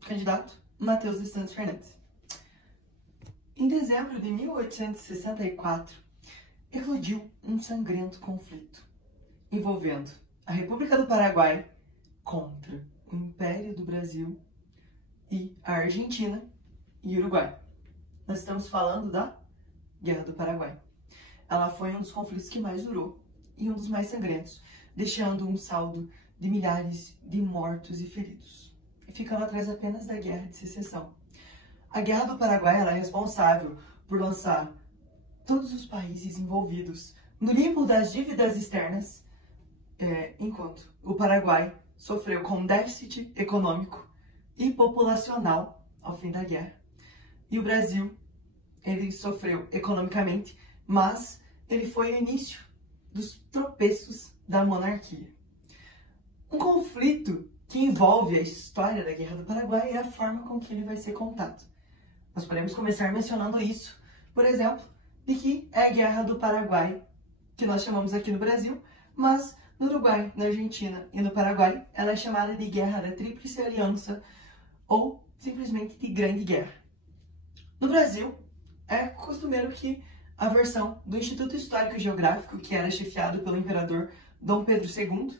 candidato Matheus dos Santos Fernandes. Em dezembro de 1864, eclodiu um sangrento conflito envolvendo a República do Paraguai contra o Império do Brasil e a Argentina e Uruguai. Nós estamos falando da Guerra do Paraguai. Ela foi um dos conflitos que mais durou e um dos mais sangrentos, deixando um saldo de milhares de mortos e feridos, ficando atrás apenas da Guerra de Secessão. A Guerra do Paraguai ela é responsável por lançar todos os países envolvidos no limbo das dívidas externas, enquanto o Paraguai sofreu com déficit econômico e populacional ao fim da guerra. E o Brasil, ele sofreu economicamente, mas ele foi o início dos tropeços da monarquia. Um conflito que envolve a história da Guerra do Paraguai é a forma com que ele vai ser contado. Nós podemos começar mencionando isso, por exemplo, de que é a Guerra do Paraguai, que nós chamamos aqui no Brasil, mas no Uruguai, na Argentina e no Paraguai, ela é chamada de Guerra da Tríplice Aliança ou simplesmente de Grande Guerra. No Brasil, é costumeiro que a versão do Instituto Histórico e Geográfico, que era chefiado pelo imperador Dom Pedro II,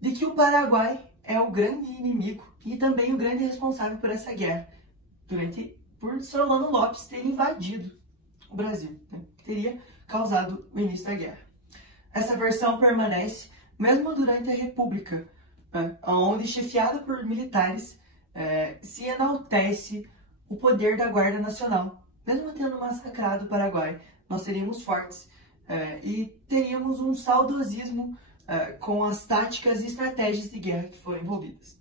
de que o Paraguai é o grande inimigo e também o grande responsável por essa guerra, por Solano Lopes ter invadido o Brasil, que teria causado o início da guerra. Essa versão permanece mesmo durante a República, onde, chefiada por militares, se enaltece o poder da Guarda Nacional. Mesmo tendo massacrado o Paraguai, nós seríamos fortes e teríamos um saudosismo com as táticas e estratégias de guerra que foram envolvidas.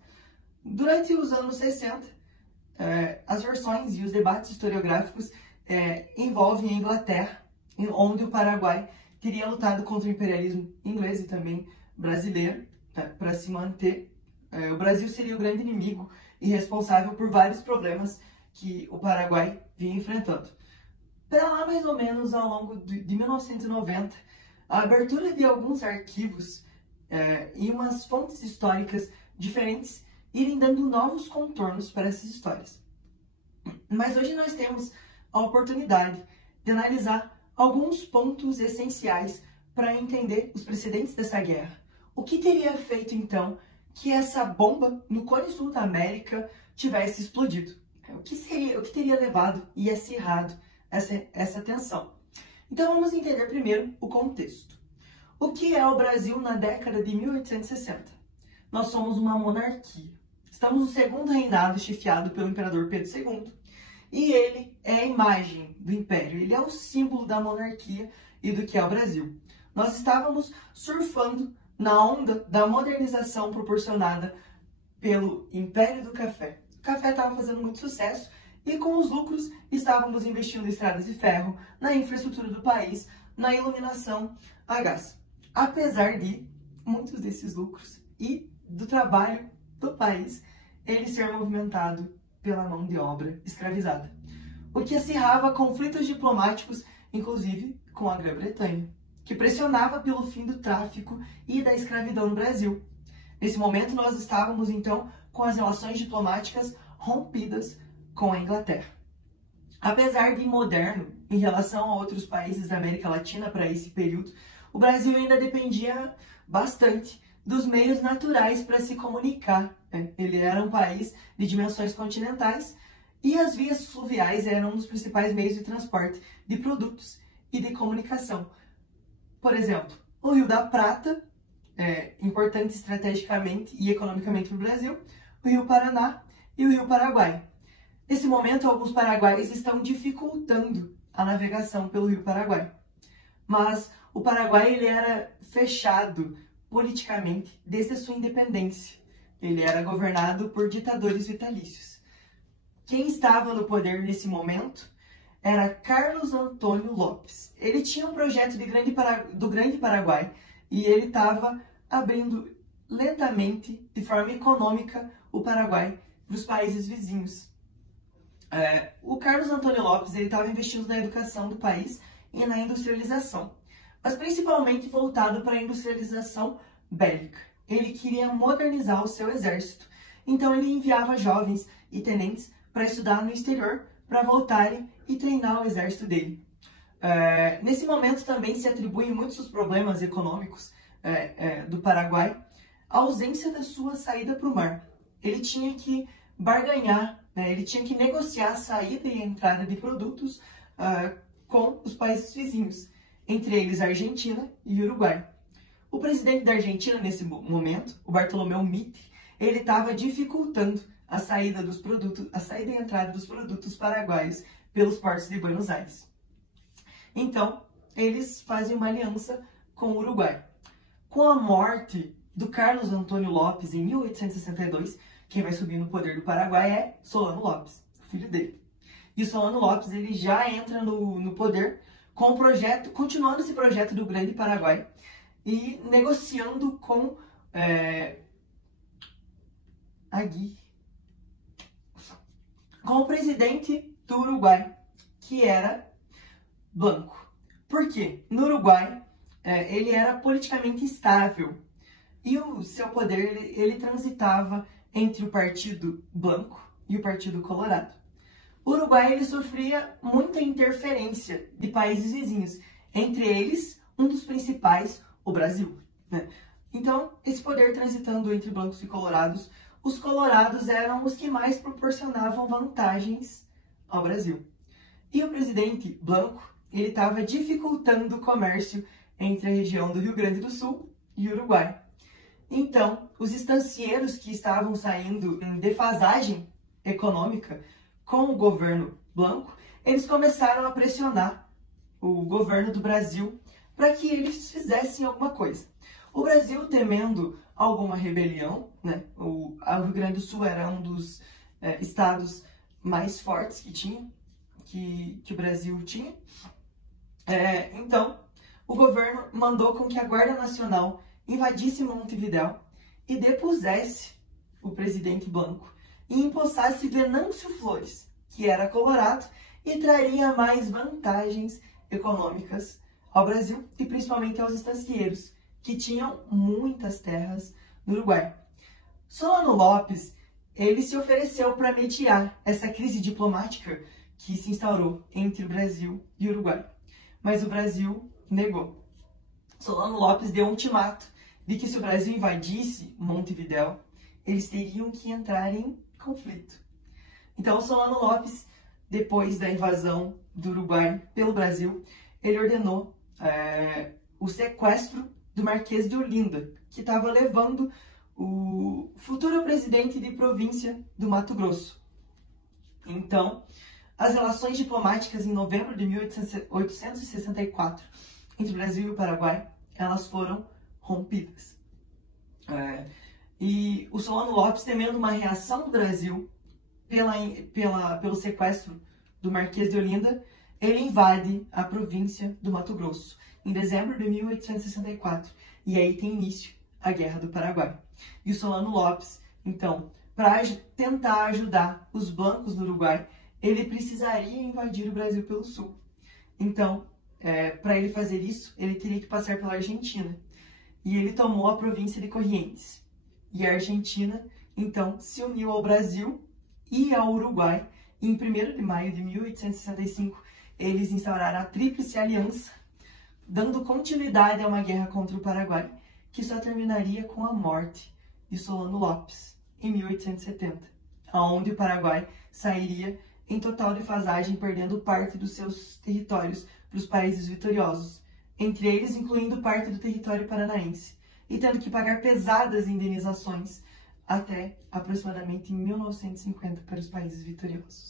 Durante os anos 60, as versões e os debates historiográficos envolvem a Inglaterra, onde o Paraguai teria lutado contra o imperialismo inglês e também brasileiro para se manter. O Brasil seria o grande inimigo e responsável por vários problemas que o Paraguai vinha enfrentando. Para lá, mais ou menos, ao longo de 1990, a abertura de alguns arquivos e umas fontes históricas diferentes irem dando novos contornos para essas histórias. Mas hoje nós temos a oportunidade de analisar alguns pontos essenciais para entender os precedentes dessa guerra. O que teria feito, então, que essa bomba no Cone Sul da América tivesse explodido? O que teria levado e acirrado essa tensão? Então vamos entender primeiro o contexto. O que é o Brasil na década de 1860? Nós somos uma monarquia. Estamos no segundo reinado chefiado pelo imperador Pedro II e ele é a imagem do império, ele é o símbolo da monarquia e do que é o Brasil. Nós estávamos surfando na onda da modernização proporcionada pelo Império do Café. O café estava fazendo muito sucesso e com os lucros estávamos investindo em estradas de ferro, na infraestrutura do país, na iluminação a gás. Apesar de muitos desses lucros e do trabalho do país, ele ser movimentado pela mão de obra escravizada, o que acirrava conflitos diplomáticos, inclusive com a Grã-Bretanha, que pressionava pelo fim do tráfico e da escravidão no Brasil. Nesse momento, nós estávamos, então, com as relações diplomáticas rompidas com a Inglaterra. Apesar de moderno em relação a outros países da América Latina para esse período, o Brasil ainda dependia bastante dos meios naturais para se comunicar. Ele era um país de dimensões continentais e as vias fluviais eram um dos principais meios de transporte de produtos e de comunicação. Por exemplo, o Rio da Prata, importante estrategicamente e economicamente para o Brasil, o Rio Paraná e o Rio Paraguai. Nesse momento, alguns paraguaios estão dificultando a navegação pelo Rio Paraguai. Mas o Paraguai ele era fechado politicamente desde a sua independência. Ele era governado por ditadores vitalícios. Quem estava no poder nesse momento era Carlos Antônio Lopes. Ele tinha um projeto do Grande Paraguai e ele estava abrindo lentamente, de forma econômica, o Paraguai para os países vizinhos. O Carlos Antônio Lopes estava investindo na educação do país e na industrialização, mas principalmente voltado para a industrialização bélica. Ele queria modernizar o seu exército, Então ele enviava jovens e tenentes para estudar no exterior, para voltarem e treinar o exército dele. Nesse momento também se atribuem muitos dos problemas econômicos do Paraguai à ausência da sua saída para o mar. Ele tinha que barganhar, ele tinha que negociar a saída e a entrada de produtos com os países vizinhos, entre eles a Argentina e o Uruguai. O presidente da Argentina, nesse momento, o Bartolomeu Mitre, ele estava dificultando a saída e a entrada dos produtos paraguaios pelos portos de Buenos Aires. Então, eles fazem uma aliança com o Uruguai. Com a morte do Carlos Antônio Lopes em 1862, quem vai subir no poder do Paraguai é Solano Lopes, filho dele. E o Solano Lopes ele já entra no poder com o projeto, continuando esse projeto do Grande Paraguai e negociando com o presidente do Uruguai, que era Blanco. Por quê? No Uruguai, ele era politicamente estável e o seu poder ele transitava entre o Partido Blanco e o Partido Colorado. O Uruguai ele sofria muita interferência de países vizinhos, entre eles um dos principais, o Brasil. Então, esse poder transitando entre brancos e colorados, os colorados eram os que mais proporcionavam vantagens ao Brasil. E o presidente Blanco, ele estava dificultando o comércio entre a região do Rio Grande do Sul e o Uruguai. Então, os estancieiros que estavam saindo em defasagem econômica com o governo Blanco, eles começaram a pressionar o governo do Brasil para que eles fizessem alguma coisa. O Brasil, temendo alguma rebelião, o Rio Grande do Sul era um dos estados mais fortes que o Brasil tinha. Então, o governo mandou com que a Guarda Nacional invadisse Montevidéu e depusesse o presidente Blanco e empossasse Venâncio Flores, que era colorado e traria mais vantagens econômicas ao Brasil e principalmente aos estancieiros, que tinham muitas terras no Uruguai. Solano Lopes, ele se ofereceu para mediar essa crise diplomática que se instaurou entre o Brasil e o Uruguai, mas o Brasil negou. Solano Lopes deu um ultimato de que se o Brasil invadisse Montevidéu, eles teriam que entrar em conflito. Então, Solano Lopes, depois da invasão do Uruguai pelo Brasil, ele ordenou o sequestro do Marquês de Olinda, que estava levando o futuro presidente de província do Mato Grosso. Então, as relações diplomáticas em novembro de 1864 entre o Brasil e o Paraguai, elas foram rompidas. E o Solano Lopes, temendo uma reação do Brasil pelo sequestro do Marquês de Olinda, ele invade a província do Mato Grosso em dezembro de 1864. E aí tem início a Guerra do Paraguai. E o Solano Lopes, então, para tentar ajudar os blancos do Uruguai, ele precisaria invadir o Brasil pelo sul. Então, para ele fazer isso, ele teria que passar pela Argentina. E ele tomou a província de Corrientes. E a Argentina, então, se uniu ao Brasil e ao Uruguai. E em 1º de maio de 1865, eles instauraram a Tríplice Aliança, dando continuidade a uma guerra contra o Paraguai, que só terminaria com a morte de Solano Lopes, em 1870, onde o Paraguai sairia em total defasagem, perdendo parte dos seus territórios para os países vitoriosos, entre eles incluindo parte do território paranaense, e tendo que pagar pesadas indenizações até aproximadamente em 1950 para os países vitoriosos.